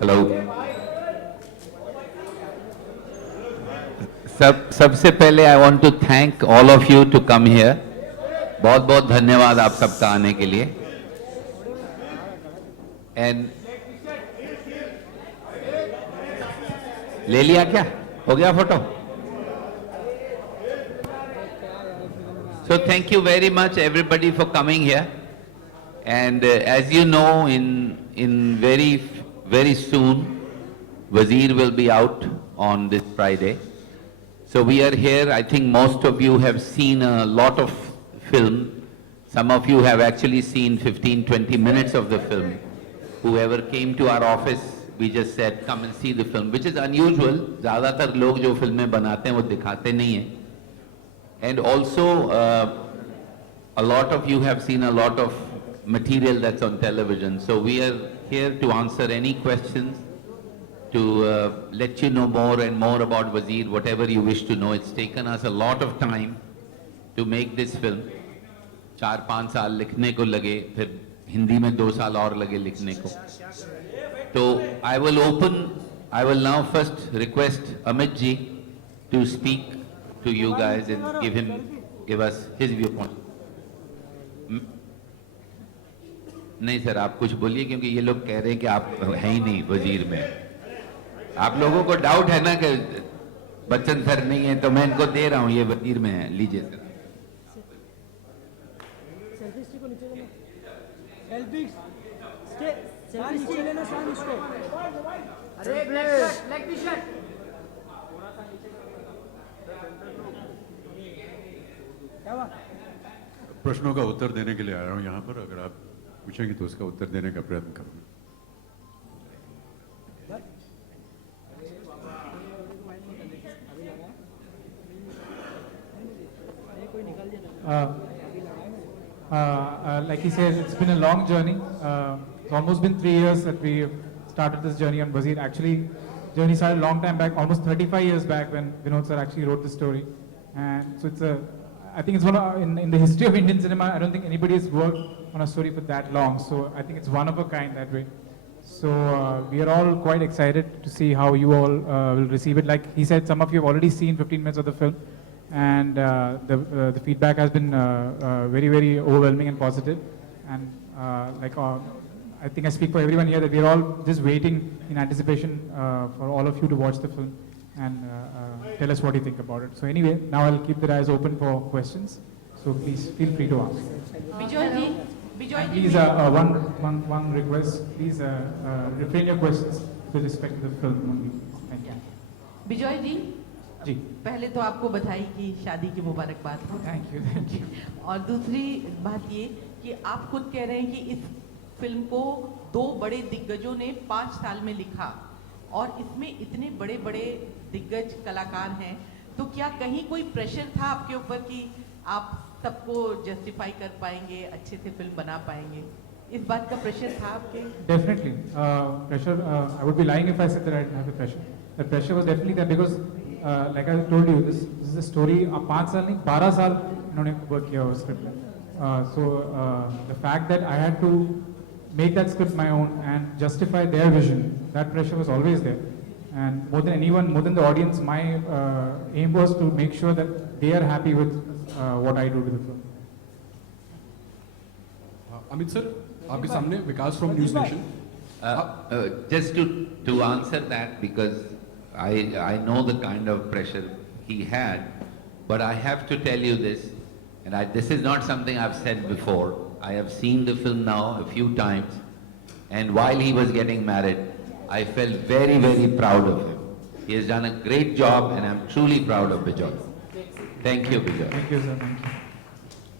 Hello. सबसे पहले I want to thank all of you to come here. बहुत बहुत धन्यवाद आप सबका आने के लिए। एंड ले लिया क्या? हो गया photo? So thank you very much everybody for coming here. And as you know, in very soon, Wazir will be out on this Friday. So we are here. I think most of you have seen a lot of film. Some of you have actually seen 15-20 minutes of the film. Whoever came to our office, we just said, come and see the film, which is unusual. ज़्यादातर लोग जो फिल्में बनाते हैं वो दिखाते नहीं हैं. And also, a lot of you have seen a lot of material that's on television. So we are here to answer any questions, to let you know more and more about Wazir, whatever you wish to know. It's taken us a lot of time to make this film. 4-5 साल लिखने को लगे, फिर हिंदी में 2 साल और लगे लिखने को. So I will now first request Amit ji to speak to you guys and give us his viewpoint. नहीं सर, आप कुछ बोलिए, क्योंकि ये लोग कह रहे हैं कि आप हैं ही नहीं वजीर में. आप लोगों को डाउट है ना कि बच्चन सर नहीं है, तो मैं इनको दे रहा हूँ, ये वजीर में है. लीजिए सर. प्रश्नों का उत्तर देने के लिए आया हूँ यहाँ पर. अगर आप पूछेंगे तो उसका उत्तर देने का प्रयत्न करूँगा. Like he said, it's been a long journey. It's almost been 3 years that we started this journey on Wazir. Actually, journey started a long time back, almost 35 years back, when Vinod sir actually wrote the story. And so I think it's one of, in the history of Indian cinema, I don't think anybody has worked on a story for that long. So I think it's one of a kind that way. So we are all quite excited to see how you all will receive it. Like he said, some of you have already seen 15 minutes of the film, and the feedback has been very, very overwhelming and positive. And I think I speak for everyone here that we are all just waiting in anticipation for all of you to watch the film and tell us what you think about it. So anyway, now I'll keep the eyes open for questions. So please feel free to ask. Bijoy Please, one request. Please refrain your questions with respect to the film only. Thank you. Bijoy जी, पहले तो आपको बधाई की शादी की मुबारकबाद हो. Thank you. और दूसरी बात ये कि आप खुद कह रहे हैं कि इस फिल्म को 2 बड़े दिग्गजों ने 5 साल में लिखा, और इसमें इतने बड़े बड़े दिग्गज कलाकार हैं, तो क्या कहीं कोई प्रेशर था आपके ऊपर कि आप सबको जस्टिफाई कर पाएंगे, अच्छे से फिल्म बना पाएंगे? इस बात का प्रेशर था आपके? Definitely. Pressure, I would be lying if I said that I didn't have a pressure. The pressure was definitely there because, like I told you, this is a story. 5 साल नहीं, 12 साल इन्होंने work किया उस script में. So the fact that I had to make that script my own and justify their vision, that pressure was always there. And more than anyone, more than the audience, my aim was to make sure that they are happy with what I do to the film. Amit sir, आपके सामने Vikas from News Nation. Just to answer that, because I know the kind of pressure he had, but I have to tell you this, and this is not something I've said before. I have seen the film now a few times, and while he was getting married, I felt very, very proud of him. He has done a great job, and I'm truly proud of Bijoy. Thank you, Bijoy. Thank you, sir. Thank you.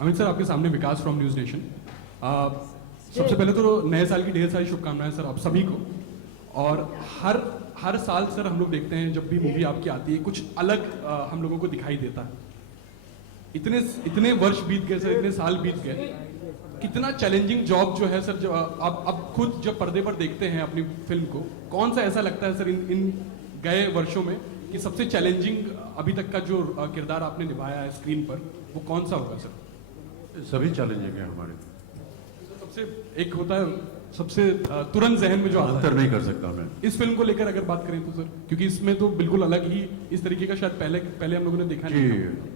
Amit sir, आपके सामने Vikas from News nation. सबसे पहले तो नए साल की ढेर सारी शुभकामनाएं सर आप सभी को. और हर साल सर हम लोग देखते हैं जब भी मूवी आपकी आती है कुछ अलग हम लोगों को दिखाई देता है. इतने वर्ष बीत गए सर, इतने साल बीत गए. कितना चैलेंजिंग जॉब जो है सर, जो आप खुद जब पर्दे पर देखते हैं अपनी फिल्म को, कौन सा ऐसा लगता है सर इन गए वर्षों में कि सबसे चैलेंजिंग अभी तक का जो किरदार आपने निभाया है स्क्रीन पर, वो कौन सा होगा सर? सभी चैलेंजिंग है हमारे. सबसे एक होता है सबसे तुरंत जहन में जो आता अंतर है नहीं कर सकता मैं। इस फिल्म को लेकर अगर बात करें तो सर, क्योंकि इसमें तो बिल्कुल अलग ही इस तरीके का शायद पहले हम लोगों ने देखा जी, नहीं था।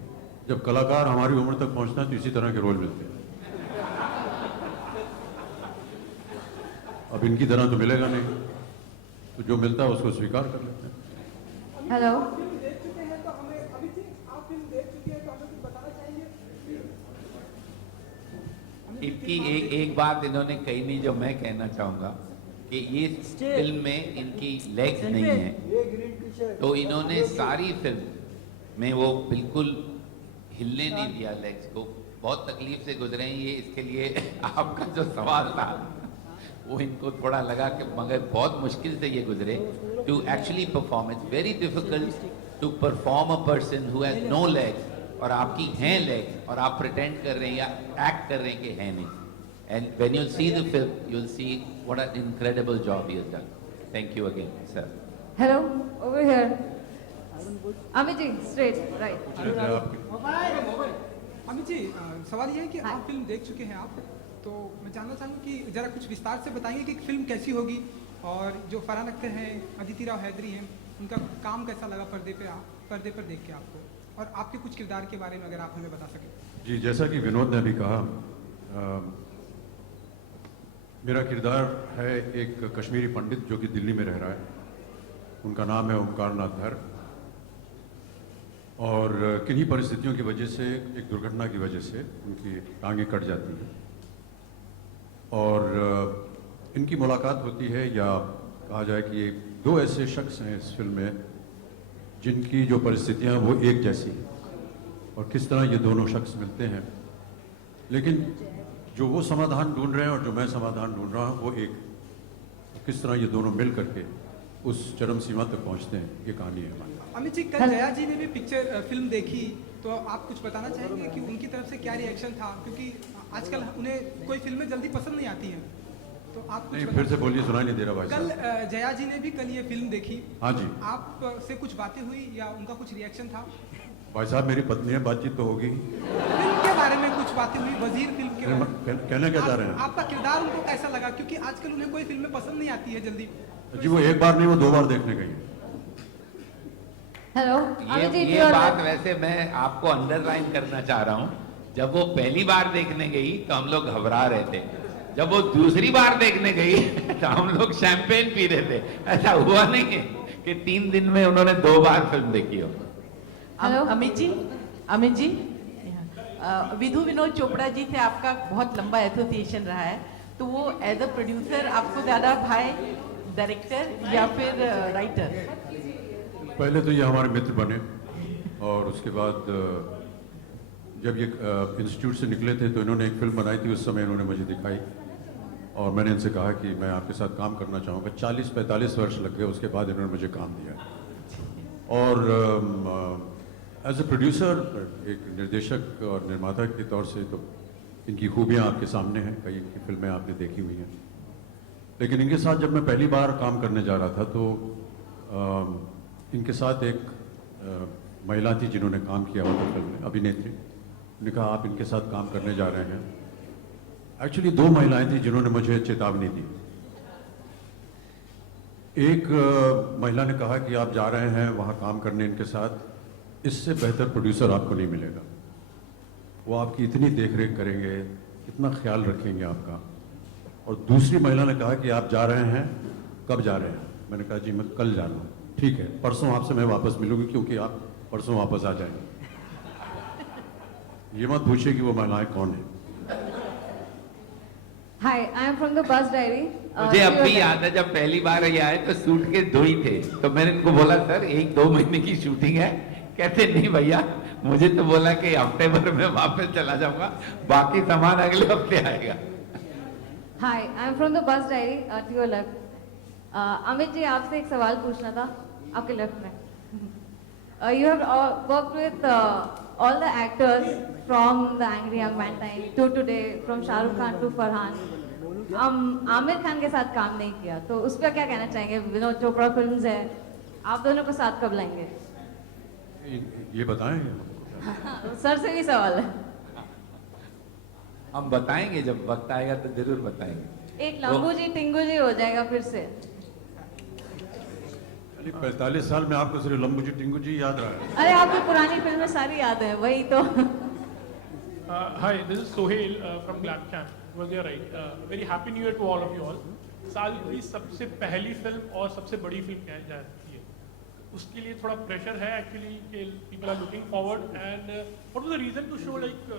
जब कलाकार हमारी उम्र तक पहुंचता है तो इसी तरह के रोल मिलते हैं। अब इनकी तरह तो मिलेगा नहीं, तो जो मिलता है उसको स्वीकार कर लेते हैं। हेलो, इनकी एक बात इन्होंने कही नहीं जो मैं कहना चाहूंगा कि ये फिल्म में इनकी लेग्स नहीं है, तो इन्होंने सारी फिल्म में वो बिल्कुल हिलने नहीं दिया लेग्स को। बहुत तकलीफ से गुजरे हैं ये, इसके लिए आपका जो सवाल था वो इनको थोड़ा लगा कि मगर बहुत मुश्किल से ये गुजरे to actually perform. It's very difficult to perform a person who has no legs और आपकी हैं लेग्स और आप प्रिटेंड कर रहे हैं या एक्ट कर रहे हैं कि है नहीं। And when you see the film you will see what an incredible job he has done. Thank you again sir. Hello, over here. Amit ji, straight right. Amit ji, सवाल ये है कि हाँ। आप फिल्म देख चुके हैं आप, तो मैं जानना चाहूँगा कि जरा कुछ विस्तार से बताएंगे कि फिल्म कैसी होगी और जो फरहान अख्तर हैं, अदिति राव हैदरी हैं, उनका काम कैसा लगा पर्दे पर देख के आपको, और आपके कुछ किरदार के बारे में अगर आप हमें बता सकें। जी, जैसा कि विनोद ने अभी कहा, मेरा किरदार है एक कश्मीरी पंडित जो कि दिल्ली में रह रहा है। उनका नाम है ओमकार नाथ धर, और किन्हीं परिस्थितियों की वजह से, एक दुर्घटना की वजह से उनकी टांगें कट जाती हैं और इनकी मुलाकात होती है, या कहा जाए कि ये दो ऐसे शख्स हैं इस फिल्म में जिनकी जो परिस्थितियां वो एक जैसी हैं, और किस तरह ये दोनों शख्स मिलते हैं, लेकिन जो वो समाधान ढूंढ रहे हैं और जो मैं समाधान ढूंढ रहा हूँ वो एक, किस तरह ये दोनों मिल करके उस चरम सीमा तक पहुँचते हैं, ये कहानी है हमारी। अमित जी, कल जया जी ने भी फिल्म देखी, तो आप कुछ बताना चाहेंगे कि उनकी तरफ से क्या रिएक्शन था, क्योंकि आजकल उन्हें कोई फिल्में जल्दी पसंद नहीं आती हैं, तो आप नहीं, फिर से बोलिए, सुनाई नहीं दे रहा भाई कल साहब। जया जी ने भी कल ये फिल्म देखी। हाँ जी। आप से कुछ बातें हुई या उनका कुछ रिएक्शन था? भाई साहब, मेरी पत्नी है, बातचीत तो होगी। फिल्म के बारे में कुछ बातें हुई, वजीर फिल्म के बारे में कहना क्या चाह रहे हैं? आपका किरदार उनको कैसा लगा, क्योंकि आजकल उन्हें कोई फिल्में पसंद नहीं आती है जल्दी। जी, वो एक बार नहीं, वो 2 बार देखने गई है। हेलो, अमित जी, ये बात वैसे मैं आपको अंडरलाइन करना चाह रहा हूँ। जब वो पहली बार देखने गई तो हम लोग घबरा रहे थे, जब वो दूसरी बार देखने गई तो हम लोग शैंपेन पी रहे थे। ऐसा हुआ नहीं है कि 3 दिन में उन्होंने 2 बार फिल्म देखी हो। हेलो। अमित जी, विधु विनोद चोपड़ा जी से आपका बहुत लंबा एसोसिएशन रहा है, तो वो एज अ प्रोड्यूसर आपको ज्यादा भाई, डायरेक्टर या फिर राइटर? पहले तो ये हमारे मित्र बने, और उसके बाद जब ये इंस्टीट्यूट से निकले थे तो इन्होंने एक फिल्म बनाई थी, उस समय इन्होंने मुझे दिखाई और मैंने इनसे कहा कि मैं आपके साथ काम करना चाहूँगा। 40-45 वर्ष लग गए, उसके बाद इन्होंने मुझे काम दिया। और एज ए प्रोड्यूसर, एक निर्देशक और निर्माता के तौर से तो इनकी खूबियाँ आपके सामने हैं, कई इनकी फिल्में आपने देखी हुई हैं। लेकिन इनके साथ जब मैं पहली बार काम करने जा रहा था तो इनके साथ एक महिला थी जिन्होंने काम किया हुआ था फिल्म में, अभिनेत्री। उन्होंने कहा आप इनके साथ काम करने जा रहे हैं। एक्चुअली 2 महिलाएं थी जिन्होंने मुझे चेतावनी दी। एक महिला ने कहा कि आप जा रहे हैं वहाँ काम करने इनके साथ, इससे बेहतर प्रोड्यूसर आपको नहीं मिलेगा। वो आपकी इतनी देखरेख करेंगे, इतना ख्याल रखेंगे आपका। और दूसरी महिला ने कहा कि आप जा रहे हैं, कब जा रहे हैं? मैंने कहा जी मैं कल जा रहा हूँ। ठीक है, परसों आपसे मैं वापस मिलूंगी क्योंकि आप परसों वापस आ जाएंगे। ये मत पूछिए कि वो महिलाएं कौन है। Hi, I am from the bus diary. मुझे अब भी याद है जब पहली बार ये आए तो सूटकेस 2 ही थे, तो मैंने इनको बोला सर 1-2 महीने की शूटिंग है। कहते नहीं भैया, मुझे तो बोला कि हफ्ते भर में वापस चला जाऊंगा, बाकी सामान अगले हफ्ते आएगा। Hi, I am from the bus diary, to your left. Amit ji, आपसे एक सवाल पूछना था, आपके लेफ्ट में। You have worked with all the actors from the angry young man time to today, from Shahrukh Khan to Farhan. Aamir Khan के साथ काम नहीं किया, तो उस पर क्या कहना चाहेंगे? विनोद चोपड़ा फिल्म्स है, आप दोनों को साथ कब लाएंगे? ये बताएं। सर से भी सवाल है। हम बताएंगे, जब वक्त आएगा तो जरूर बताएंगे। एक लंबू जी टिंगू जी हो जाएगा फिर से। 45 साल में आपको सिर्फ लंबू जी टिंगू जी याद रहा है। अरे आपकी पुरानी फिल्में सारी याद है, वही तो। Hi, this is Sohail from GlamCamp. Was you right? Very happy New Year to all of you all. साल की सबसे पहली फिल्म और सबसे बड़ी फिल्म क्या जाती है, उसके लिए थोड़ा प्रेशर है एक्चुअली कि people are looking forward and what was the reason to show like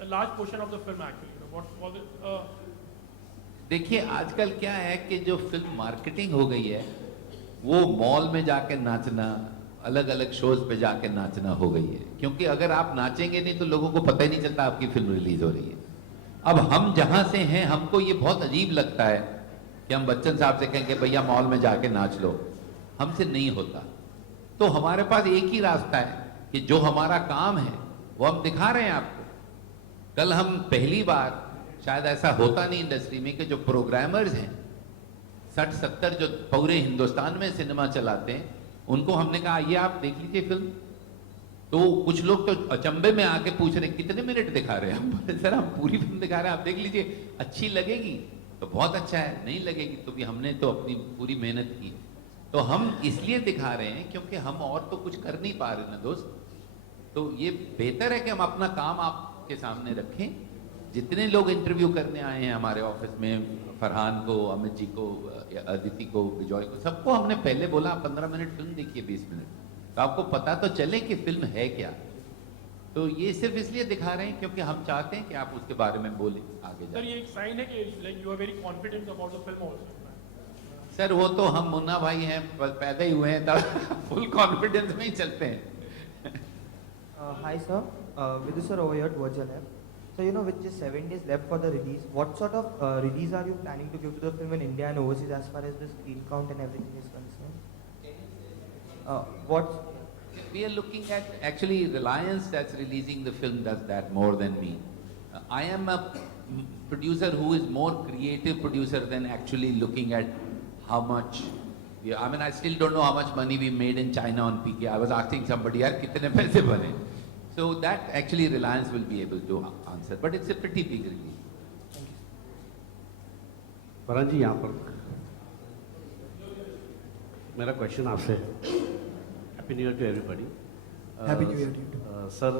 a large portion of the film actually? What was it? देखिए आजकल क्या है कि जो फिल्म मार्केटिंग हो गई है वो मॉल में जाके नाचना, अलग अलग शोज पे जाके नाचना हो गई है, क्योंकि अगर आप नाचेंगे नहीं तो लोगों को पता ही नहीं चलता आपकी फिल्म रिलीज हो रही है। अब हम जहां से हैं हमको ये बहुत अजीब लगता है कि हम बच्चन साहब से कहेंगे भैया मॉल में जाके नाच लो, हमसे नहीं होता। तो हमारे पास एक ही रास्ता है कि जो हमारा काम है वो हम दिखा रहे हैं आपको। कल हम पहली बार, शायद ऐसा होता नहीं इंडस्ट्री में, कि जो प्रोग्रामर्स हैं 60-70 जो पूरे हिंदुस्तान में सिनेमा चलाते हैं, उनको हमने कहा ये आप देख लीजिए फिल्म। तो कुछ लोग तो अचंभे में आके पूछ रहे कितने मिनट दिखा रहे हैं हम। सर हम पूरी फिल्म दिखा रहे हैं, आप देख लीजिए, अच्छी लगेगी तो बहुत अच्छा है, नहीं लगेगी तो भी हमने तो अपनी पूरी मेहनत की। तो हम इसलिए दिखा रहे हैं क्योंकि हम और तो कुछ कर नहीं पा रहे ना दोस्त। तो ये बेहतर है कि हम अपना काम आपके सामने रखें। जितने लोग इंटरव्यू करने आए हैं हमारे ऑफिस में, फरहान को, अमित जी को, अदिति को, विजय को, सबको हमने पहले बोला 15 मिनट फिल्म देखिए, 20 मिनट, तो आपको पता तो चले कि फिल्म है क्या। तो ये सिर्फ इसलिए दिखा रहे हैं क्योंकि हम चाहते हैं कि आप उसके बारे में बोलें आगे सर जाए। ये एक साइन है कि like you are very confident about the film also. Sir वो तो हम मुन्ना भाई हैं, पैदा ही हुए हैं तब फुल कॉन्फिडेंस में ही चलते हैं। Hi sir, Vidhu sir over here towards your left. So you know with just 7 days left for the release, what sort of release are you planning to give to the film in India and overseas as far as the screen count and everything is concerned? What? We are looking at, actually Reliance that's releasing the film does that more than me. I am a producer who is more creative producer than actually looking at how much. I mean I still don't know how much money we made in China on PK. I was asking somebody, yaar kitne paise bane? So that actually Reliance will be able to answer, but it's a pretty big release. Farhan जी यहाँ पर मेरा question आपसे, happy new year to everybody. Happy New Year to you. Sir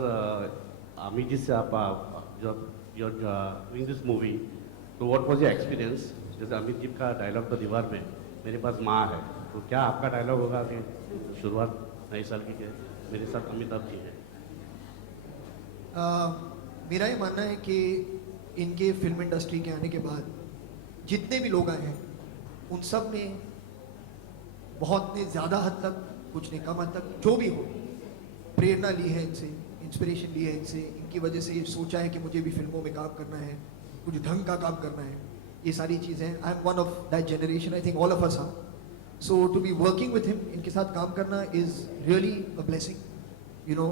Amit ji से आप जब you're doing this movie, तो what was your experience? जैसे अमित जी का डायलॉग तो दीवार में मेरे पास माँ है, तो क्या आपका डायलॉग होगा कि शुरुआत नए साल की है मेरे साथ अमिताभ जी हैं? मेरा ये मानना है कि इनके फिल्म इंडस्ट्री के आने के बाद जितने भी लोग आए हैं उन सब ने बहुत ने ज़्यादा हद तक, कुछ ने कम हद तक, जो भी हो, प्रेरणा ली है इनसे, इंस्पिरेशन ली है इनसे, इनकी वजह से ये सोचा है कि मुझे भी फिल्मों में काम करना है, कुछ ढंग का काम करना है, ये सारी चीज़ें। I am one of that generation, I think all of us are. So to be working with him, इनके साथ काम करना is really a blessing. You know,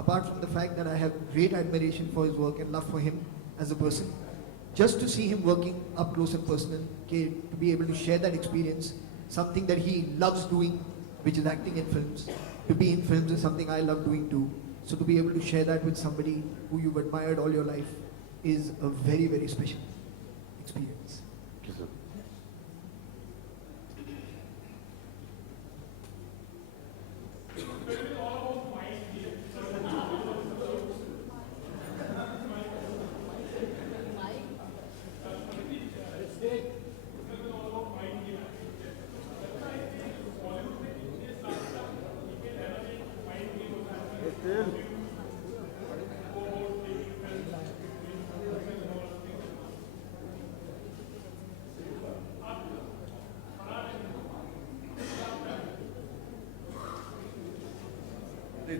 apart from the fact that I have great admiration for his work and love for him as a person, just to see him working up close and personal, to be able to share that experience, something that he loves doing, which is acting in films, to be in films is something I love doing too. So to be able to share that with somebody who you've admired all your life is a very, very special experience. Thank you, sir.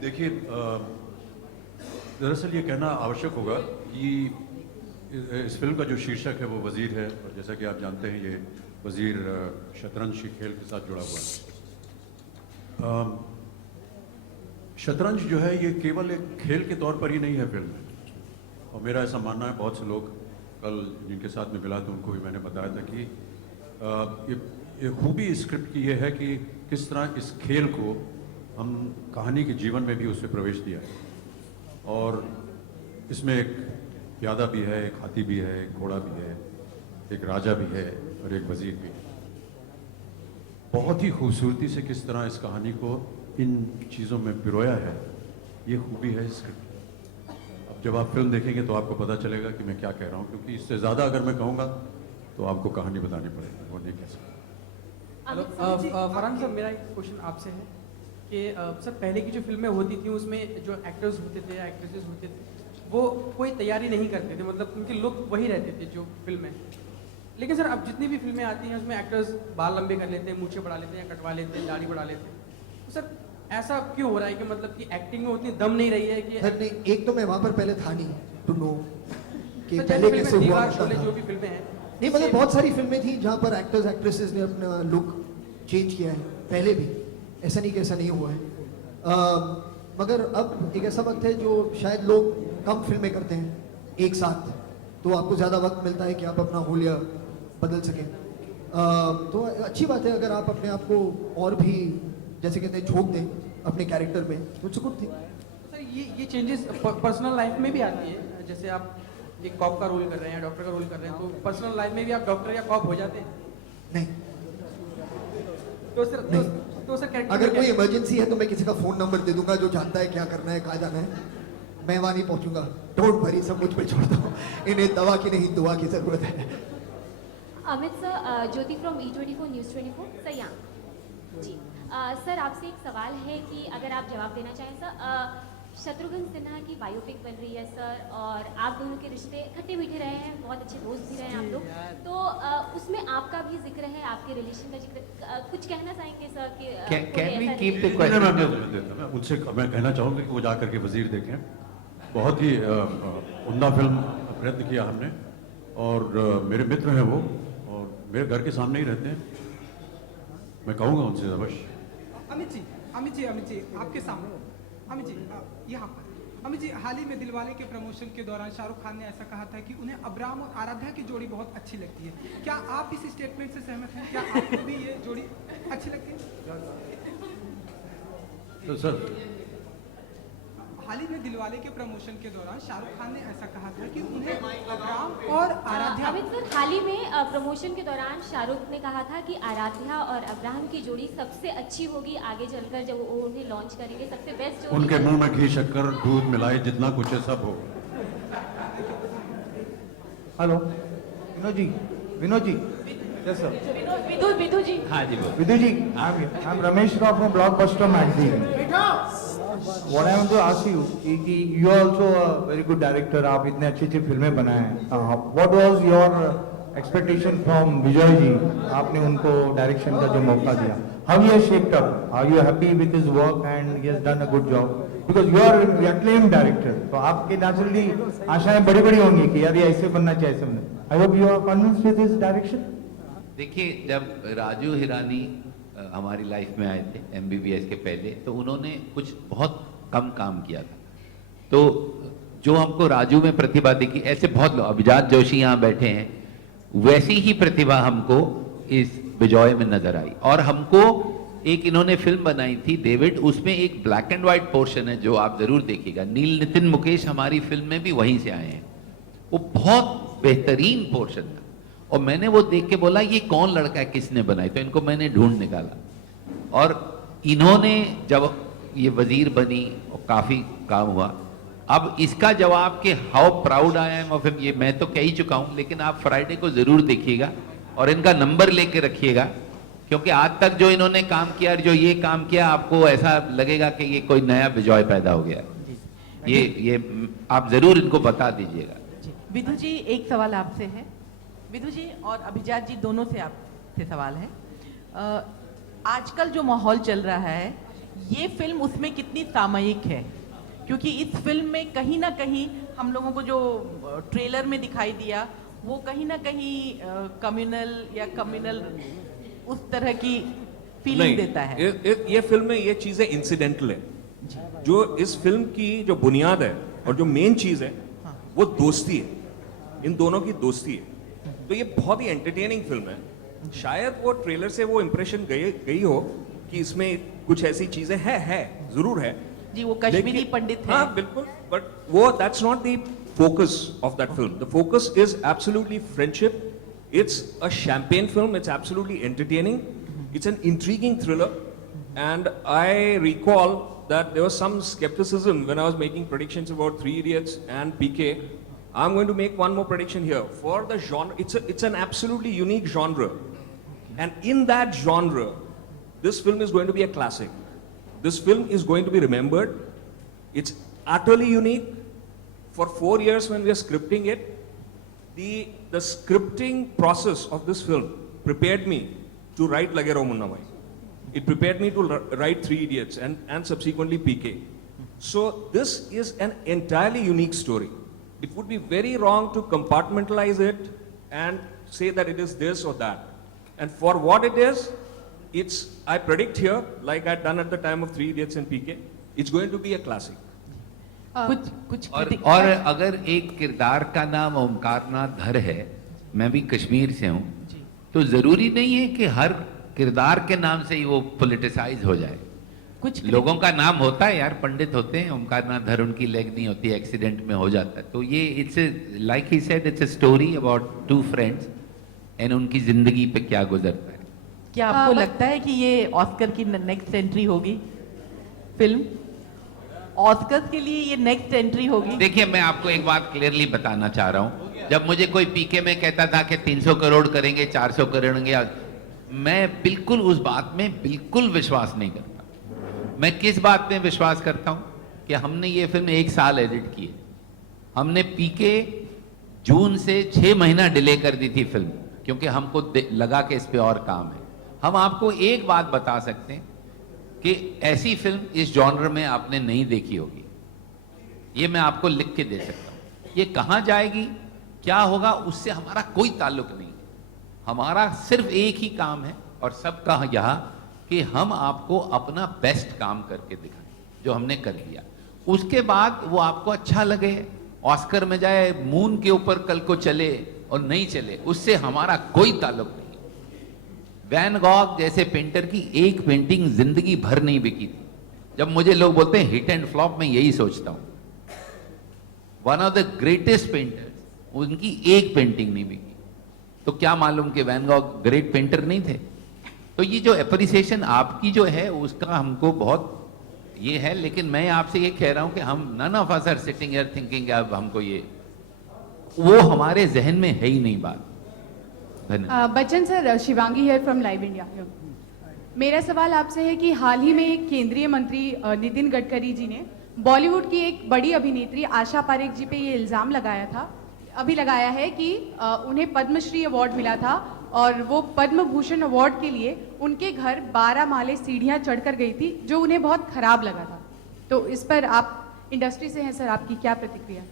देखिए, दरअसल ये कहना आवश्यक होगा कि इस film का जो शीर्षक है वो वज़ीर है, और जैसा कि आप जानते हैं ये वज़ीर शतरंज के खेल के साथ जुड़ा हुआ है। शतरंज जो है ये केवल एक खेल के तौर पर ही नहीं है फिल्म में, और मेरा ऐसा मानना है, बहुत से लोग कल जिनके साथ में मिला तो उनको भी मैंने बताया था कि ये खूबी इस स्क्रिप्ट की ये है कि किस तरह इस खेल को हम कहानी के जीवन में भी उससे प्रवेश दिया है। और इसमें एक प्यादा भी है, एक हाथी भी है, एक घोड़ा भी है, एक राजा भी है और एक वजीर भी है। बहुत ही खूबसूरती से किस तरह इस कहानी को इन चीज़ों में पिरोया है, ये खूबी है स्क्रिप्ट। अब जब आप फिल्म देखेंगे तो आपको पता चलेगा कि मैं क्या कह रहा हूँ, क्योंकि इससे ज़्यादा अगर मैं कहूँगा तो आपको कहानी बतानी पड़ेगी, वो नहीं कह सकता। हेलो फरहान सर, मेरा एक क्वेश्चन आपसे है कि सर पहले की जो फिल्में होती थी उसमें जो एक्टर्स होते थे या एक्ट्रेसेस होते थे वो कोई तैयारी नहीं करते थे, मतलब उनके लुक वही रहते थे जो फिल्में। लेकिन सर अब जितनी भी फिल्में आती हैं उसमें एक्टर्स बाल लंबे कर लेते हैं, मूछें बढ़ा लेते हैं, या कटवा लेते हैं, दाढ़ी बढ़ा लेते हैं। तो सर ऐसा क्यों हो रहा है कि मतलब कि एक्टिंग में उतनी दम नहीं रही है कि सर नहीं, एक तो मैं वहाँ पर पहले था नहीं टू नो कि सर, पहले जैसे कैसे फिल्में हुआ दीवार, करता शोले, था। जो भी फिल्में हैं नहीं मतलब बहुत सारी फिल्में थी जहाँ पर एक्टर्स एक्ट्रेसेस ने अपना लुक चेंज किया है पहले भी, ऐसा नहीं कि ऐसा नहीं हुआ है। मगर अब एक ऐसा वक्त है जो शायद लोग कम फिल्में करते हैं एक साथ, तो आपको ज़्यादा वक्त मिलता है कि आप अपना होलिया बदल सकें। तो अच्छी बात है अगर आप अपने आप को और भी जैसे कहते हैं झोंक दें अपने कैरेक्टर में, तो इट्स गुड थिंग। सर ये चेंजेस पर्सनल लाइफ में भी आती है, जैसे आप एक कॉप का रोल कर रहे हैं या डॉक्टर का रोल कर रहे हैं, तो पर्सनल लाइफ में भी आप डॉक्टर या कॉप हो जाते हैं? नहीं। तो सर तो सर character अगर में कोई क्या- इमरजेंसी है तो मैं किसी का फोन नंबर दे दूंगा जो जानता है क्या करना है, कहाँ जाना है। मैं वहाँ नहीं पहुंचूंगा, डोंट वरी, सब मुझ पे छोड़ दो। इन्हें दवा की नहीं दुआ की जरूरत है। Amit sir, Jyoti from E24 news 24 Syam ji. Sir आपसे एक सवाल है कि अगर आप जवाब देना चाहें सर, शत्रुघ्न सिन्हा की बायोपिक बन रही है सर, और आप दोनों के रिश्ते खट्टे मीठे रहे हैं, बहुत अच्छे दोस्त भी रहे हैं आप लोग, तो उसमें आपका भी जिक्र है, आपके रिलेशन का जिक्र, कुछ कहना चाहेंगे सर कि Can we keep the नहीं, question? मैं उनसे मैं कहना चाहूँगा कि वो जा करके वजीर देखें। बहुत ही उम्दा फिल्म प्रयत्न किया हमने, और मेरे मित्र हैं वो, और मेरे घर के सामने ही रहते हैं। मैं कहूँगा उनसे अवश्य। अमित जी आपके सामने अमित जी यहाँ पर। अमित जी, हाल ही में दिलवाले के प्रमोशन के दौरान शाहरुख खान ने ऐसा कहा था कि उन्हें अब्राम और आराध्या की जोड़ी बहुत अच्छी लगती है। क्या आप इस स्टेटमेंट से सहमत हैं? क्या आपको भी ये जोड़ी अच्छी लगती है? तो सर हाल ही में दिलवाले के प्रमोशन के दौरान शाहरुख खान ने ऐसा कहा था कि उन्हें अब्राम और आराध्या। अमित सर, हाल ही में प्रमोशन के दौरान शाहरुख ने कहा था कि आराध्या और अब्राहम की जोड़ी सबसे अच्छी होगी आगे चलकर, जब वो उन्हें लॉन्च करेंगे, सबसे बेस्ट जोड़ी। उनके मुंह में घी शक्कर दूध मिलाए जितना कुछ है सब हो। Hello Vinod ji yes sir. Vidhu ji. हाँ जी बोलो। Vidhu ji, I am Ramesh Rao from Blockbuster magazine. What I want to ask you कि you are also a very good director, आप इतने अच्छी अच्छी फिल्में बनाए हैं। What was your expectation from Vijay ji? आपने उनको डायरेक्शन का जो मौका दिया, how he has shaped up? Are you happy with his work and he has done a good job? Because you are an acclaimed director, तो आपके naturally आशाएं बड़ी बड़ी होंगी कि यार ये ऐसे बनना चाहिए, ऐसे बनना। I hope you are convinced with his direction. देखिए, जब राजू हिरानी हमारी लाइफ में आए थे MBBS के पहले, तो उन्होंने कुछ बहुत कम काम किया था, तो जो हमको राजू में प्रतिभा दिखी, ऐसे बहुत लोग, अभिजात जोशी यहाँ बैठे हैं, वैसी ही प्रतिभा हमको इस विजय में नजर आई। और हमको एक इन्होंने फिल्म बनाई थी डेविड, उसमें एक ब्लैक एंड व्हाइट पोर्शन है जो आप जरूर देखिएगा। नील नितिन मुकेश हमारी फिल्म में भी वहीं से आए हैं, वो बहुत बेहतरीन पोर्शन था, और मैंने वो देख के बोला ये कौन लड़का है, किसने बनाई, तो इनको मैंने ढूंढ निकाला, और इन्होंने जब ये वजीर बनी और काफी काम हुआ। अब इसका जवाब कि how proud I am of him, ये मैं तो कह ही चुका हूं, लेकिन आप फ्राइडे को जरूर देखिएगा और इनका नंबर लेके रखिएगा, क्योंकि आज तक जो इन्होंने काम किया और जो ये काम किया, आपको ऐसा लगेगा कि ये कोई नया विजय पैदा हो गया। ये आप जरूर इनको बता दीजिएगा। विधु जी, एक सवाल आपसे है। विधु जी और अभिजात जी दोनों से आपसे सवाल है। आजकल जो माहौल चल रहा है, ये फिल्म उसमें कितनी सामयिक है? क्योंकि इस फिल्म में कहीं ना कहीं हम लोगों को जो ट्रेलर में दिखाई दिया, वो कहीं ना कहीं कम्युनल या कम्युनल उस तरह की फीलिंग देता है। ये फिल्म में ये चीजें इंसिडेंटल है। जो इस फिल्म की जो बुनियाद है और जो मेन चीज है, वो दोस्ती है, इन दोनों की दोस्ती है। तो ये बहुत ही एंटरटेनिंग फिल्म है। शायद वो ट्रेलर से वो इंप्रेशन गई हो कि इसमें कुछ ऐसी चीजें है जरूर है जी, वो कश्मीरी पंडित है। हाँ बिल्कुल, बट वो that's not the focus of that film. The focus is absolutely friendship It's a champagne film. It's absolutely entertaining. It's an intriguing thriller. And I recall that there was some skepticism when I was making predictions about Three Idiots and PK. I'm going to make one more prediction here. For the genre, it's an absolutely unique genre. And in that genre, this film is going to be a classic. This film is going to be remembered. It's utterly unique. For 4 years when we are scripting it, the scripting process of this film prepared me to write Lagero Munna Bhai. It prepared me to write Three Idiots and subsequently PK. So this is an entirely unique story. It would be very wrong to compartmentalize it and say that it is this or that. And for what it is, I predict here, like I'd done at the time of Three Idiots and PK, it's going to be a classic. और अगर एक किरदार का नाम ओमकारनाथ धर है, मैं भी कश्मीर से हूँ, तो जरूरी नहीं है कि हर किरदार के नाम से ही वो पॉलिटिसाइज हो जाए। कुछ लोगों का नाम होता है यार, पंडित होते हैं, ओमकारनाथ धर उनकी लेग नहीं होती, एक्सीडेंट में हो जाता है। तो ये it's like he said, it's a story about two friends and उनकी जिंदगी पे क्या गुजरता है। क्या आपको लगता है कि ये ऑस्कर की नेक्स्ट एंट्री होगी फिल्म? ऑस्कर के लिए ये नेक्स्ट एंट्री होगी? देखिए, मैं आपको एक बात क्लियरली बताना चाह रहा हूं। जब मुझे कोई पीके में कहता था कि 300 करोड़ करेंगे, 400 करेंगे, मैं बिल्कुल उस बात में बिल्कुल विश्वास नहीं करता। मैं किस बात में विश्वास करता हूं कि हमने ये फिल्म 1 साल एडिट की है। हमने पीके जून से 6 महीना डिले कर दी थी फिल्म, क्योंकि हमको लगा कि इस पे और काम है। हम आपको एक बात बता सकते हैं कि ऐसी फिल्म इस जॉनर में आपने नहीं देखी होगी। ये मैं आपको लिख के दे सकता हूं। ये कहां जाएगी, क्या होगा, उससे हमारा कोई ताल्लुक नहीं है। हमारा सिर्फ एक ही काम है और सबका यह कि हम आपको अपना बेस्ट काम करके दिखाएं, जो हमने कर लिया। उसके बाद वो आपको अच्छा लगे, ऑस्कर में जाए, मून के ऊपर कल को चले और नहीं चले, उससे हमारा कोई ताल्लुक नहीं। वैन गॉग जैसे पेंटर की एक पेंटिंग जिंदगी भर नहीं बिकी थी। जब मुझे लोग बोलते हैं हिट एंड फ्लॉप, मैं यही सोचता हूं। One of the greatest painters, उनकी एक पेंटिंग नहीं बिकी। तो क्या मालूम कि वैन गॉग ग्रेट पेंटर नहीं थे? तो ये जो एप्रिसिएशन आपकी जो है उसका हमको बहुत ये है, लेकिन मैं आपसे ये कह रहा हूं कि हम none of us are sitting here thinking अब हमको ये, वो हमारे जहन में है ही नहीं बात। Bachchan sir, Shivangi here from live India. मेरा सवाल आपसे है कि हाल ही में एक केंद्रीय मंत्री नितिन गडकरी जी ने बॉलीवुड की एक बड़ी अभिनेत्री आशा पारेख जी पे ये इल्ज़ाम लगाया है कि उन्हें पद्मश्री अवार्ड मिला था और वो पद्म भूषण अवार्ड के लिए उनके घर 12 माले सीढ़ियां चढ़कर गई थी, जो उन्हें बहुत खराब लगा था। तो इस पर आप इंडस्ट्री से हैं सर, आपकी क्या प्रतिक्रिया?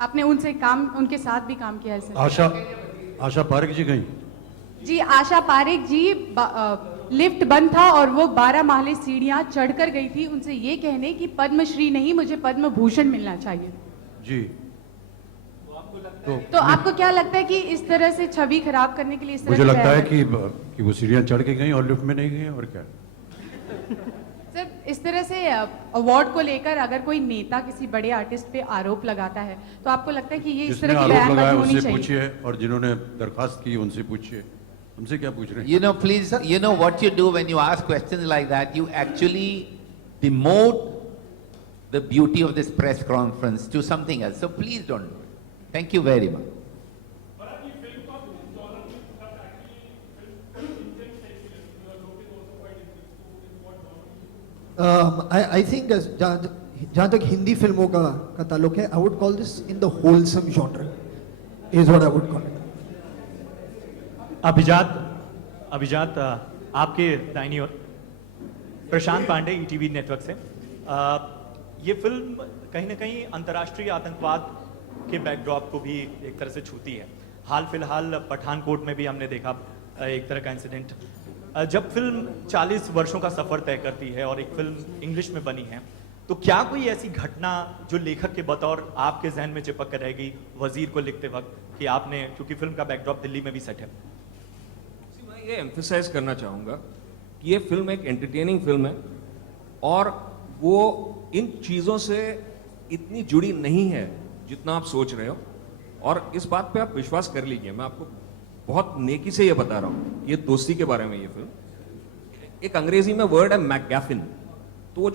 आपने उनके साथ भी काम किया है सर? आशा पारेख जी गई? जी, आशा पारेख जी लिफ्ट बंद था और वो 12 माले सीढ़ियां चढ़कर गई थी, उनसे ये कहने कि पद्मश्री नहीं, मुझे पद्म भूषण मिलना चाहिए जी। तो आपको क्या लगता है कि इस तरह से छवि खराब करने के लिए इस तरह मुझे लगता है कि वो सीढ़ियां चढ़ के गई और लिफ्ट में नहीं गई, और क्या। सर, इस तरह से अवार्ड को लेकर अगर कोई नेता किसी बड़े आर्टिस्ट पे आरोप लगाता है, तो आपको लगता है कि ये इस तरह की बयानबाजी होनी चाहिए? पूछिए, और जिन्होंने दरखास्त की उनसे पूछिए, हमसे क्या पूछ रहे हैं? You know, please, you know what you do when you ask questions like that, you actually demote the beauty of this press conference to something else. So please don't do it. Thank you very much. I think जहाँ तक हिंदी फिल्मों का ताल्लुक है, I would call this in the wholesome genre, is what I would call it. अभिजात आपके दाहिनी ओर, प्रशांत Pandey, ETV network से। ये फिल्म कहीं ना कहीं अंतर्राष्ट्रीय आतंकवाद के बैकड्रॉप को भी एक तरह से छूती है। हाल फिलहाल पठानकोट में भी हमने देखा एक तरह का इंसिडेंट। जब फिल्म 40 वर्षों का सफर तय करती है और एक फिल्म इंग्लिश में बनी है, तो क्या कोई ऐसी घटना जो लेखक के बतौर आपके जहन में चिपक कर रहेगी वजीर को लिखते वक्त, कि आपने, क्योंकि फिल्म का बैकड्रॉप दिल्ली में भी सेट है? मैं ये एम्फसाइज करना चाहूँगा कि ये फिल्म एक एंटरटेनिंग फिल्म है और वो इन चीज़ों से इतनी जुड़ी नहीं है जितना आप सोच रहे हो, और इस बात पे आप विश्वास कर लीजिए। मैं आपको बहुत नेकी से ये बता रहा हूँ, ये दोस्ती के बारे में ये फिल्म। एक अंग्रेजी में वर्ड है मैकगैफिन, तो वो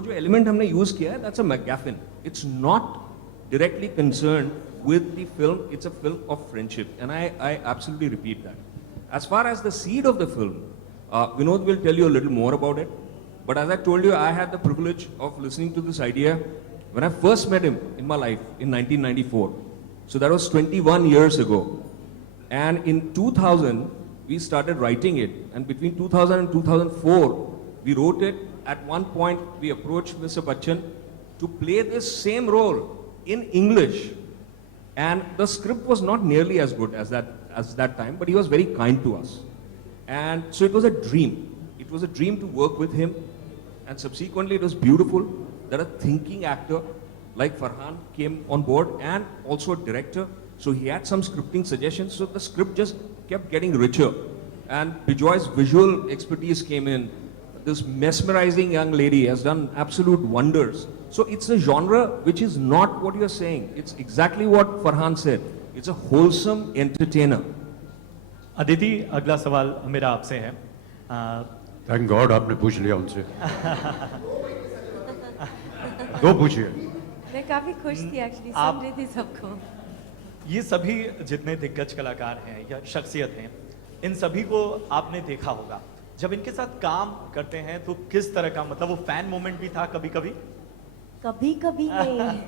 जो एलिमेंट हमने यूज किया है, that's a MacGuffin. It's not directly concerned with the film, it's a film of friendship, and I absolutely repeat that. As far as the seed of the film, Vinod will tell you a little more about it, but as I told you, I had the privilege of listening to this idea when I first met him in my life in 1994. So that was 21 years ago. And in 2000, we started writing it, and between 2000 and 2004, we wrote it. At one point, we approached Mr. Bachchan to play this same role in English, and the script was not nearly as good as that time, but he was very kind to us, and so it was a dream. It was a dream to work with him, and subsequently it was beautiful that a thinking actor like Farhan came on board, and also a director. So he had some scripting suggestions. So the script just kept getting richer, and Bijoy's visual expertise came in. This mesmerizing young lady has done absolute wonders. So it's a genre which is not what you're saying. It's exactly what Farhan said. It's a wholesome entertainer. Aditi, अगला सवाल मेरा आपसे है। Thank God आपने पूछ लिया उनसे। दो पूछिए। मैं काफी खुश थी एक्चुअली, सुन रही थी सबको। ये सभी जितने दिग्गज कलाकार हैं या शख्सियत हैं, इन सभी को आपने देखा होगा। जब इनके साथ काम करते हैं तो किस तरह का, मतलब वो फैन मोमेंट भी था कभी कभी? कभी कभी नहीं।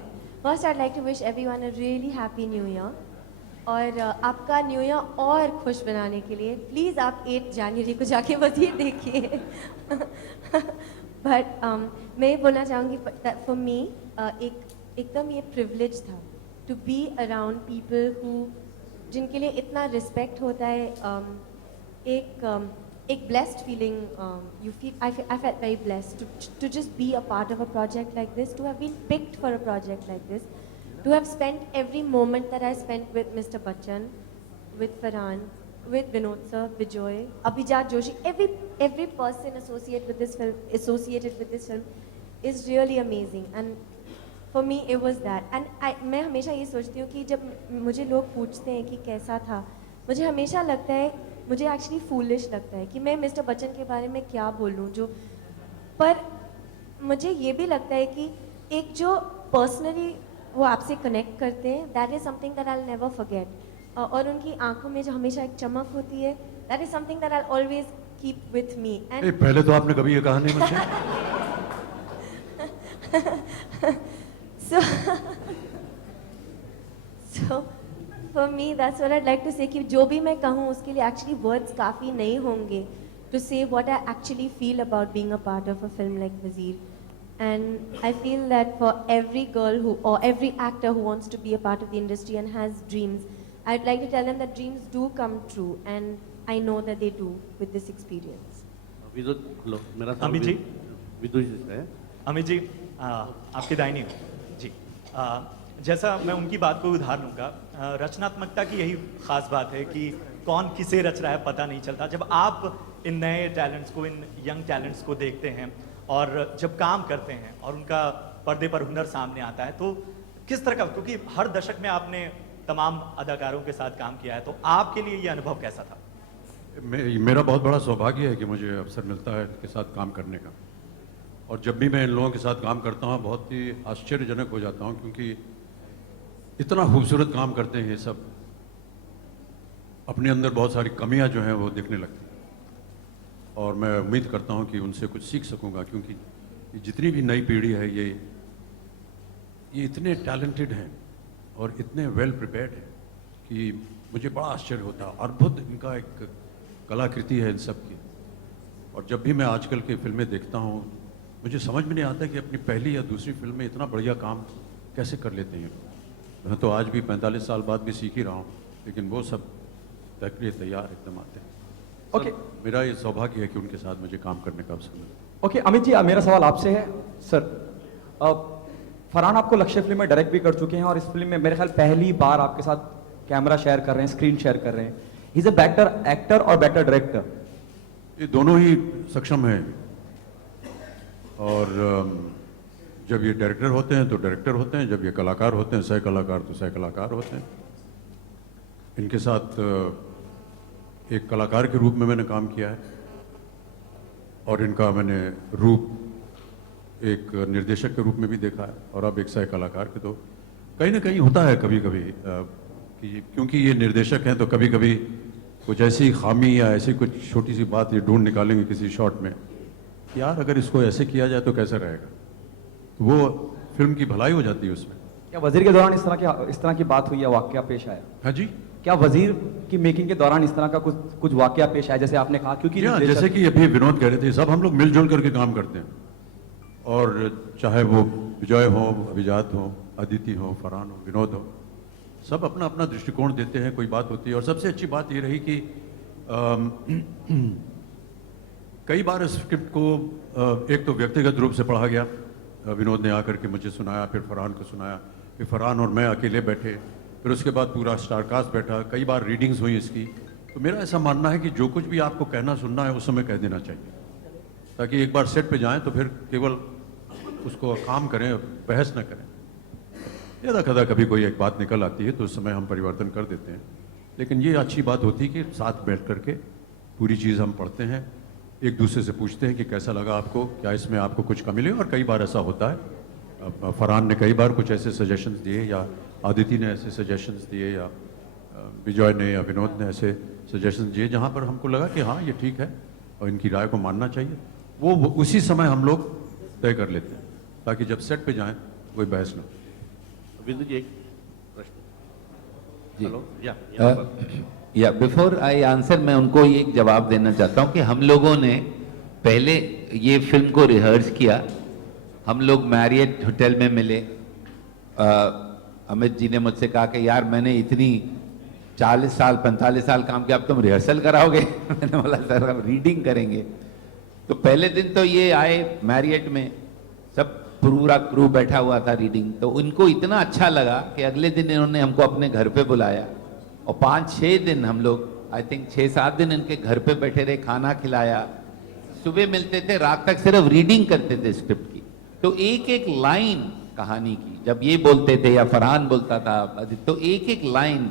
First I like to wish everyone a really happy new year, और आपका न्यू ईयर और खुश बनाने के लिए प्लीज आप 8 जनवरी को जाके वज़ीर देखिए। बट मैं ये बोलना चाहूँगी, फॉर मी एकदम ये प्रिविलेज था to be around people who, जिनके लिए इतना रिस्पेक्ट होता है। एक blessed feeling, I felt very blessed to just be a part of a project like this, to have been picked for a project like this, to have spent every moment that I spent with Mr. Bachchan, with Farhan, with Vinod sir, Bijoy, Abhijat Joshi, every person associated with this film is really amazing, and for me it was that. And मैं हमेशा ये सोचती हूँ कि जब मुझे लोग पूछते हैं कि कैसा था, मुझे हमेशा लगता है, मुझे एक्चुअली फूलिश लगता है कि मैं मिस्टर बच्चन के बारे में क्या बोलूं, पर मुझे ये भी लगता है कि एक जो पर्सनली वो आपसे कनेक्ट करते हैं, that is something that I will never forget. और उनकी आंखों में जो हमेशा एक चमक होती है, that is something that I will always keep with me. And पहले तो आपने कभी ये कहा नहीं मुझे। so for me that's what I'd like to say, कि जो भी मैं कहूँ उसके लिए actually words काफ़ी नहीं होंगे to say what I actually feel about being a part of a film like Wazeer. And I feel that for every girl who, or every actor who wants to be a part of the industry and has dreams, I'd like to tell them that dreams do come true, and I know that they do with this experience. Amit ji, Amit ji, आपके दाहिनी जी, जैसा मैं उनकी बात को उधार लूँगा, रचनात्मकता की यही खास बात है कि कौन किसे रच रहा है पता नहीं चलता। जब आप इन नए टैलेंट्स को, इन यंग टैलेंट्स को देखते हैं और जब काम करते हैं और उनका पर्दे पर हुनर सामने आता है, तो किस तरह का, क्योंकि हर दशक में आपने तमाम अदाकारों के साथ काम किया है, तो आपके लिए ये अनुभव कैसा था? मेरा बहुत बड़ा सौभाग्य है कि मुझे अवसर मिलता है इनके साथ काम करने का, और जब भी मैं इन लोगों के साथ काम करता हूँ बहुत ही आश्चर्यजनक हो जाता हूँ, क्योंकि इतना खूबसूरत काम करते हैं ये सब, अपने अंदर बहुत सारी कमियां जो हैं वो दिखने लगती हैं, और मैं उम्मीद करता हूं कि उनसे कुछ सीख सकूंगा, क्योंकि ये जितनी भी नई पीढ़ी है ये इतने टैलेंटेड हैं और इतने वेल प्रिपेयर्ड हैं कि मुझे बड़ा आश्चर्य होता है। अद्भुत इनका एक कलाकृति है इन सब की, और जब भी मैं आजकल की फिल्में देखता हूँ मुझे समझ में नहीं आता कि अपनी पहली या दूसरी फिल्म में इतना बढ़िया काम कैसे कर लेते हैं। मैं तो आज भी 45 साल बाद भी सीख ही रहा हूँ, लेकिन वो सब तैयार एकदम आते हैं। ओके, मेरा ये सौभाग्य है कि उनके साथ मुझे काम करने का अवसर मिला। ओके अमित जी, मेरा सवाल आपसे है। सर, फरहान आपको लक्ष्य फिल्म में डायरेक्ट भी कर चुके हैं, और इस फिल्म में मेरे ख्याल पहली बार आपके साथ कैमरा शेयर कर रहे हैं, स्क्रीन शेयर कर रहे हैं। He is a better actor और बेटर डायरेक्टर? ये दोनों ही सक्षम हैं, और जब ये डायरेक्टर होते हैं तो डायरेक्टर होते हैं, जब ये कलाकार होते हैं, सह कलाकार तो सह कलाकार होते हैं। इनके साथ एक कलाकार के रूप में मैंने काम किया है और इनका मैंने रूप एक निर्देशक के रूप में भी देखा है और अब एक सह कलाकार के। तो कहीं ना कहीं होता है कभी कभी कि क्योंकि ये निर्देशक हैं तो कभी कभी कुछ ऐसी खामी या ऐसी कुछ छोटी सी बात ये ढूंढ निकालेंगे किसी शॉट में कि यार अगर इसको ऐसे किया जाए तो कैसा रहेगा, तो वो फिल्म की भलाई हो जाती है उसमें। क्या वजीर के दौरान इस तरह की बात हुई या वाकया पेश आया? हाँ जी, क्या वजीर की मेकिंग के दौरान इस तरह का कुछ वाकया पेश आया जैसे आपने कहा? क्योंकि जैसे कि अभी विनोद कह रहे थे, सब हम लोग मिलजुल करके काम करते हैं और चाहे वो विजय हो, अभिजात हो, अदिति हो, फरहान हो, विनोद हो, सब अपना अपना दृष्टिकोण देते हैं, कोई बात होती है। और सबसे अच्छी बात ये रही कि कई बार इस स्क्रिप्ट को एक तो व्यक्तिगत रूप से पढ़ा गया, विनोद ने आकर के मुझे सुनाया, फिर फरहान को सुनाया, फिर फरहान और मैं अकेले बैठे, फिर उसके बाद पूरा स्टारकास्ट बैठा, कई बार रीडिंग्स हुई इसकी। तो मेरा ऐसा मानना है कि जो कुछ भी आपको कहना सुनना है उस समय कह देना चाहिए, ताकि एक बार सेट पे जाएं तो फिर केवल उसको काम करें, बहस न करें। यदा कदा कभी कोई एक बात निकल आती है तो उस समय हम परिवर्तन कर देते हैं, लेकिन ये अच्छी बात होती है कि साथ बैठ करके पूरी चीज़ हम पढ़ते हैं, एक दूसरे से पूछते हैं कि कैसा लगा आपको, क्या इसमें आपको कुछ कमी लगी। और कई बार ऐसा होता है, फरहान ने कई बार कुछ ऐसे सजेशंस दिए या आदिति ने ऐसे सजेशंस दिए या विजय ने या विनोद ने ऐसे सजेशंस दिए जहाँ पर हमको लगा कि हाँ ये ठीक है और इनकी राय को मानना चाहिए। वो उसी समय हम लोग तय कर लेते हैं ताकि जब सेट पे जाएं कोई बहस ना। विदु जी एक प्रश्न। हेलो, या बिफोर आई आंसर मैं उनको एक जवाब देना चाहता हूँ कि हम लोगों ने पहले ये फिल्म को रिहर्स किया, हम लोग मैरियट होटल में मिले। अमित जी ने मुझसे कहा कि यार मैंने इतनी 40 साल 45 साल काम किया, अब तुम रिहर्सल कराओगे? मैंने बोला सर हम रीडिंग करेंगे। तो पहले दिन तो ये आए मैरियट में, सब पूरा क्रू बैठा हुआ था रीडिंग, तो उनको इतना अच्छा लगा कि अगले दिन इन्होंने हमको अपने घर पे बुलाया और 5-6 दिन हम लोग, आई थिंक 6-7 दिन इनके घर पे बैठे रहे, खाना खिलाया, सुबह मिलते थे, रात तक सिर्फ रीडिंग करते थे स्क्रिप्ट की। तो एक एक लाइन कहानी की जब ये बोलते थे या फरहान बोलता था तो एक एक लाइन,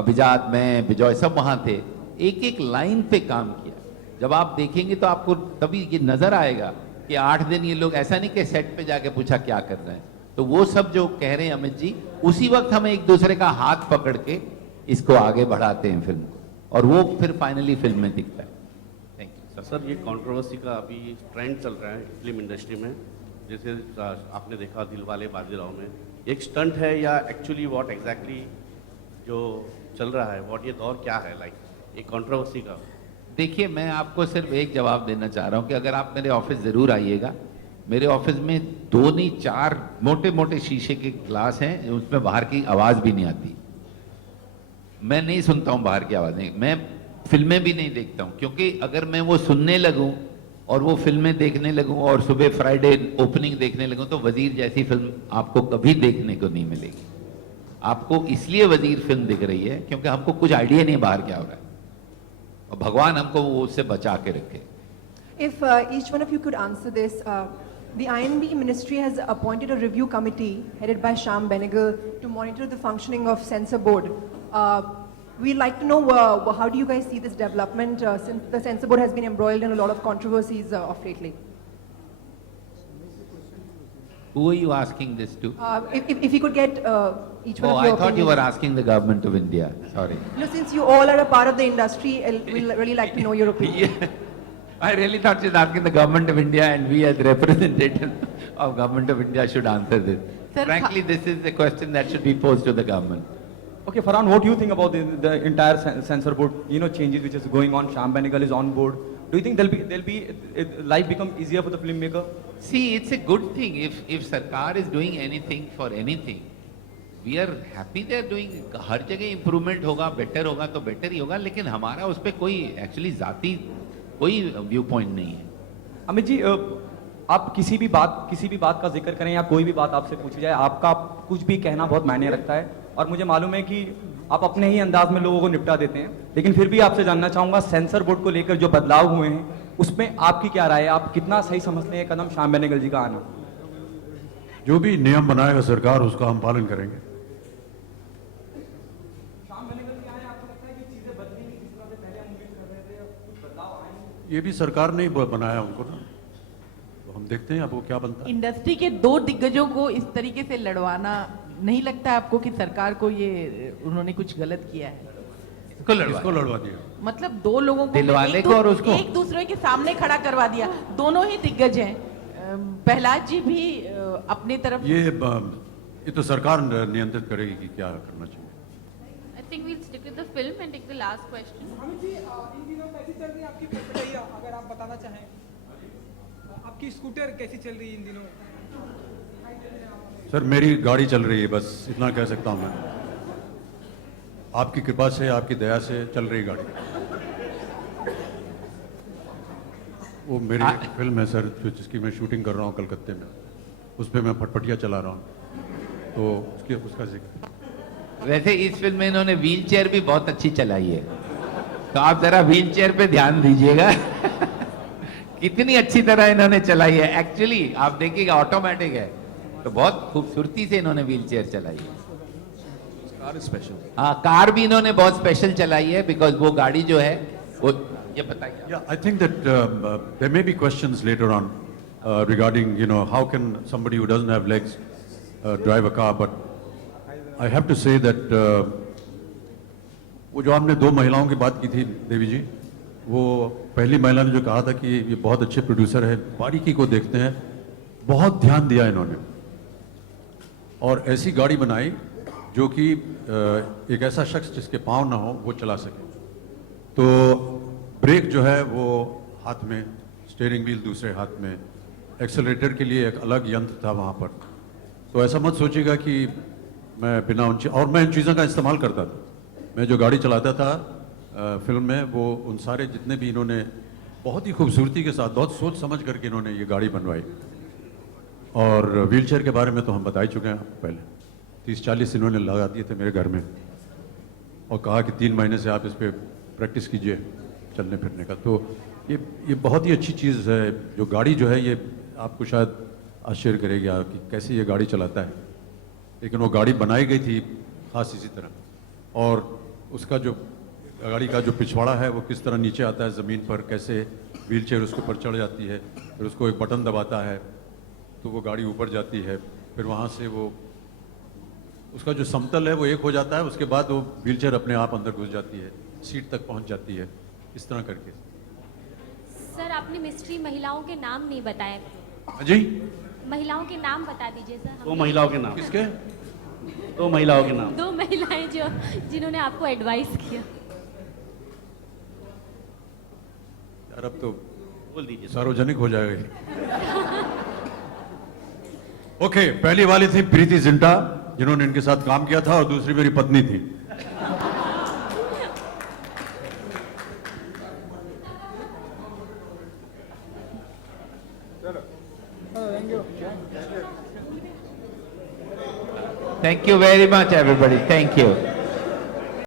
अभिजात में विजय सब वहां थे, एक एक लाइन पे काम किया। जब आप देखेंगे तो आपको तभी ये नजर आएगा कि 8 दिन ये लोग, ऐसा नहीं कि सेट पे जाके पूछा क्या कर रहे हैं। तो वो सब जो कह रहे हैं अमित जी, उसी वक्त हम एक दूसरे का हाथ पकड़ के इसको आगे बढ़ाते हैं फिल्म को, और वो फिर फाइनली फिल्म में दिखता है। Thank you sir. ये कंट्रोवर्सी का अभी ट्रेंड चल रहा है फिल्म इंडस्ट्री में, जैसे आपने देखा दिलवाले बाजीराव में, एक स्टंट है या एक्चुअली व्हाट एग्जैक्टली जो चल रहा है, व्हाट ये दौर क्या है, लाइक एक कंट्रोवर्सी का? देखिए मैं आपको सिर्फ एक जवाब देना चाह रहा हूं कि अगर आप मेरे ऑफिस जरूर आइएगा, मेरे ऑफिस में 2 नहीं 4 मोटे मोटे शीशे के ग्लास हैं, उसमें बाहर की आवाज भी नहीं आती। मैं नहीं सुनता हूं बाहर की आवाजें, मैं फिल्में भी नहीं देखता हूं, क्योंकि अगर मैं वो सुनने लगूं और वो फिल्में देखने लगूं और सुबह फ्राइडे ओपनिंग देखने लगूं तो वजीर जैसी फिल्म आपको कभी देखने को नहीं मिलेगी। आपको इसलिए वजीर फिल्म दिख रही है क्योंकि हमको कुछ आइडिया नहीं बाहर क्या हो रहा है, और भगवान हमको वो उससे बचा के रखे। If each one of you could answer this, the INB Ministry has appointed a review committee headed by Shyam Benegal to monitor the functioning of Censor Board. We'd like to know how do you guys see this development since the Censor Board has been embroiled in a lot of controversies of lately? Who are you asking this to? If you could get each one of your I thought opinions. you were asking the government of India. Sorry. No, since you all are a part of the industry, we'll really like to know your opinion. I really thought she's asking the government of India, and we as representatives of government of India should answer this. Sir, Frankly, this is a question that should be posed to the government. Okay, Farhan, what do you think about the entire censor board, changes which is going on? Shyam Benegal is on board. Do you think life become easier for the filmmaker? See, it's a good thing if Sarkar is doing anything for anything. We are happy they are doing. हर जगह improvement होगा, better होगा तो better ही होगा, लेकिन हमारा उस पे कोई actually जाती कोई व्यू पॉइंट नहीं है। अमित जी, आप किसी भी बात का जिक्र करें या कोई भी बात आपसे पूछी जाए, आपका कुछ भी कहना बहुत मायने रखता है, और मुझे मालूम है कि आप अपने ही अंदाज में लोगों को निपटा देते हैं। लेकिन फिर भी आपसे जानना चाहूंगा, सेंसर बोर्ड को लेकर जो बदलाव हुए हैं उसमें आपकी क्या राय है? आप कितना सही समझते हैं कदम श्याम बेनेगल जी का आना? जो भी नियम बनाएगा सरकार उसका हम पालन करेंगे। ये भी सरकार ने ही बनाया उनको ना, तो हम देखते हैं अब वो क्या बनता है। इंडस्ट्री के दो दिग्गजों को इस तरीके से लड़वाना, नहीं लगता है आपको कि सरकार को ये उन्होंने कुछ गलत किया है? इसको लड़वा दिया, मतलब दो लोगों को दिलवाले को और उसको एक दूसरे के सामने खड़ा करवा दिया। दोनों ही दिग्गज हैं। प्रहलाद जी भी अपनी तरफ ये तो सरकार नियंत्रित करेगी कि क्या करना चाहिए। I think we'll stick with the film and take the last question. Amit ji, इन दिनों कैसी चल रही है आपकी प्रक्रिया, अगर आप बताना चाहें? आपकी स्कूटर कैसी चल रही है इन दिनों? सर मेरी गाड़ी चल रही है, बस इतना कह सकता हूँ मैं। आपकी कृपा से, आपकी दया से चल रही गाड़ी। वो मेरी एक फिल्म है सर, जो जिसकी मैं शूटिंग कर रहा हूँ कलकत्ते में, उस पर मैं फटफटिया चला रहा हूँ, तो उसका जिक्र। वैसे इस फिल्म में इन्होंने व्हील चेयर भी बहुत अच्छी चलाई है, तो आप जरा व्हील चेयर पे ध्यान दीजिएगा। कितनी अच्छी तरह इन्होंने चलाई है। एक्चुअली आप देखिएगा ऑटोमेटिक है, तो बहुत खूबसूरती से इन्होंने व्हील चेयर चलाई है। Car special. हाँ, कार भी इन्होंने बहुत स्पेशल चलाई है, बिकॉज वो गाड़ी जो है वो, ये बताइए। Yeah, I think that there may be questions later on regarding, you know, how can somebody who doesn't have legs drive a car, but I have to say that वो जो आपने दो महिलाओं की बात की थी देवी जी, वो पहली महिला ने जो कहा था कि ये बहुत अच्छे प्रोड्यूसर है, बारीकी को देखते हैं, बहुत ध्यान दिया इन्होंने और ऐसी गाड़ी बनाई जो कि एक ऐसा शख्स जिसके पाँव ना हो वो चला सके। तो ब्रेक जो है वो हाथ में, स्टीयरिंग व्हील दूसरे हाथ में, एक्सेलरेटर के लिए एक अलग यंत्र था वहाँ पर। तो ऐसा मत सोचिएगा कि मैं बिना और मैं इन चीज़ों का इस्तेमाल करता था। मैं जो गाड़ी चलाता था फिल्म में, वो उन सारे जितने भी इन्होंने बहुत ही खूबसूरती के साथ, बहुत सोच समझ करके इन्होंने ये गाड़ी बनवाई। और व्हीलचेयर के बारे में तो हम बता ही चुके हैं आपको पहले, 30-40 इन्होंने लगा दिए थे मेरे घर में और कहा कि 3 महीने से आप इस पर प्रैक्टिस कीजिए चलने फिरने का। तो ये बहुत ही अच्छी चीज़ है। जो गाड़ी जो है ये आपको शायद आश्चर्य करेगी कि कैसे ये गाड़ी चलाता है, लेकिन वो गाड़ी बनाई गई थी खास इसी तरह। और उसका जो गाड़ी का जो पिछवाड़ा है वो किस तरह नीचे आता है ज़मीन पर, कैसे व्हीलचेयर उसके ऊपर चढ़ जाती है, फिर उसको एक बटन दबाता है तो वो गाड़ी ऊपर जाती है, फिर वहाँ से वो उसका जो समतल है वो एक हो जाता है, उसके बाद वो व्हीलचेयर अपने आप अंदर घुस जाती है, सीट तक पहुँच जाती है, इस तरह करके। सर आपने मिस्ट्री महिलाओं के नाम नहीं बताए। जी, महिलाओं के नाम बता दीजिए सर। दो महिलाओं के नाम। किसके? दो महिलाओं के नाम। दो महिलाएं जो जिन्होंने आपको एडवाइस किया। यार अब तो बोल दीजिए, सार्वजनिक हो जाएगा। ओके, पहली वाली थी प्रीति जिंटा, जिन्होंने इनके साथ काम किया था, और दूसरी मेरी पत्नी थी। Thank you very much, everybody. Thank you.